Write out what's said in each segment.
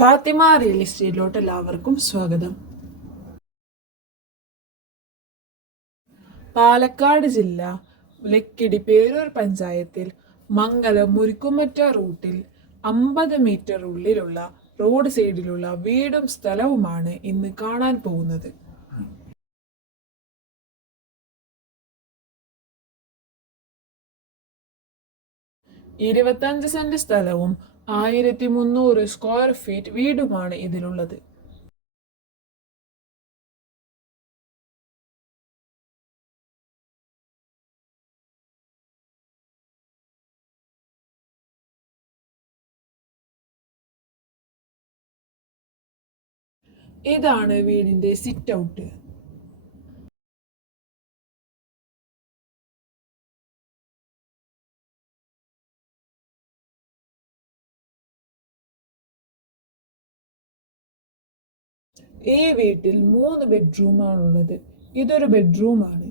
Fathima real എസ്റ്റേറ്റിലോട്ട് എല്ലാവർക്കും സ്വാഗതം. പാലക്കാട് ജില്ല ലക്കിടി പേരൂർ പഞ്ചായത്തിൽ മംഗലം മുരിക്കുമറ്റ റൂട്ടിൽ അമ്പത് മീറ്റർ ഉള്ളിലുള്ള റോഡ് സൈഡിലുള്ള വീടും സ്ഥലവുമാണ് ഇന്ന് കാണാൻ പോകുന്നത്. ഇരുപത്തഞ്ച് സെന്റ് സ്ഥലവും ആയിരത്തി മുന്നൂറ് സ്ക്വയർ ഫീറ്റ് വീടുമാണ് ഇതിലുള്ളത്. ഇതാണ് വീടിന്റെ സിറ്റ് ഔട്ട് ഈ വീട്ടിൽ മൂന്ന് ബെഡ്റൂമാണുള്ളത്. ഇതൊരു ബെഡ്റൂമാണ്.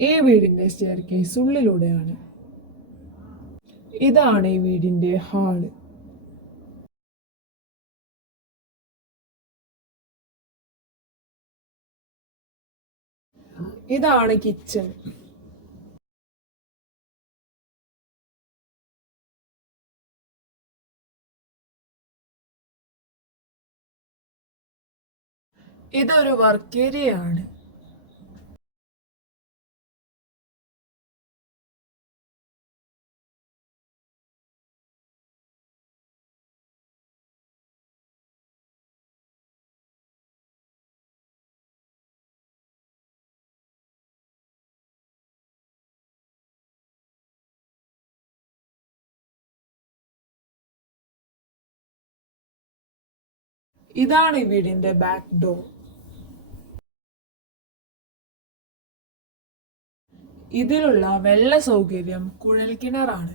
ഈ വീടിന്റെ സ്റ്റെയർ കേസ് ഉള്ളിലൂടെയാണ്. ഇതാണ് ഈ വീടിന്റെ ഹാൾ ഇതാണ് കിച്ചൺ ഇതൊരു വർക്ക് ഏരിയ ആണ്. ഇതാണ് ഈ വീടിന്റെ ബാക്ക് ഡോർ ഇതിലുള്ള വെള്ള സൗകര്യം കുഴൽക്കിണറാണ്.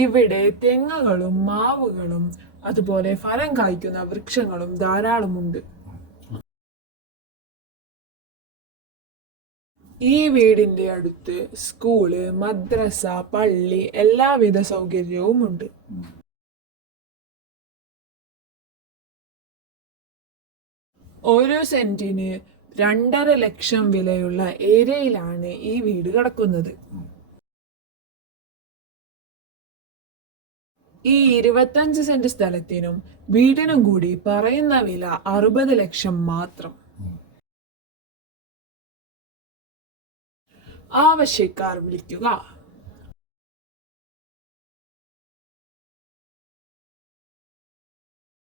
ഇവിടെ തെങ്ങുകളും മാവുകളും അതുപോലെ ഫലം കായ്ക്കുന്ന വൃക്ഷങ്ങളും ധാരാളമുണ്ട്. ഈ വീടിന്റെ അടുത്ത് സ്കൂൾ മദ്രസ പള്ളി എല്ലാവിധ സൗകര്യവും ഉണ്ട് ഒരു സെന്റിന് രണ്ടര ലക്ഷം വിലയുള്ള ഏരിയയിലാണ് ഈ വീട് കിടക്കുന്നത്. ഈ ഇരുപത്തഞ്ച് സെന്റ് സ്ഥലത്തിനും വീടിനും കൂടി പറയുന്ന വില അറുപത് ലക്ഷം മാത്രം. ആവശ്യക്കാർ വിളിക്കുക.